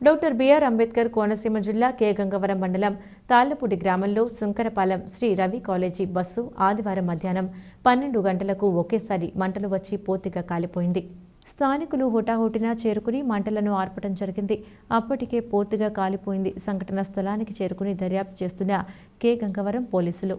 Doctor BR Ambedkar Konaseema జిల్లా కే గంగవరం మండలం తాళ్ళపూడి గ్రామంలో సుంకరపాలెం శ్రీ రవి కాలేజీ బస్సు ఆదివారం మధ్యాహ్నం పన్నెండు గంటలకు ఒకేసారి మంటలు వచ్చి పూర్తిగా కాలిపోయింది. స్థానికులు హుటాహుటిన చేరుకుని మంటలను ఆర్పడం జరిగింది. అప్పటికే పూర్తిగా కాలిపోయింది. సంఘటన స్థలానికి చేరుకుని దర్యాప్తు చేస్తున్న కే గంగవరం పోలీసులు.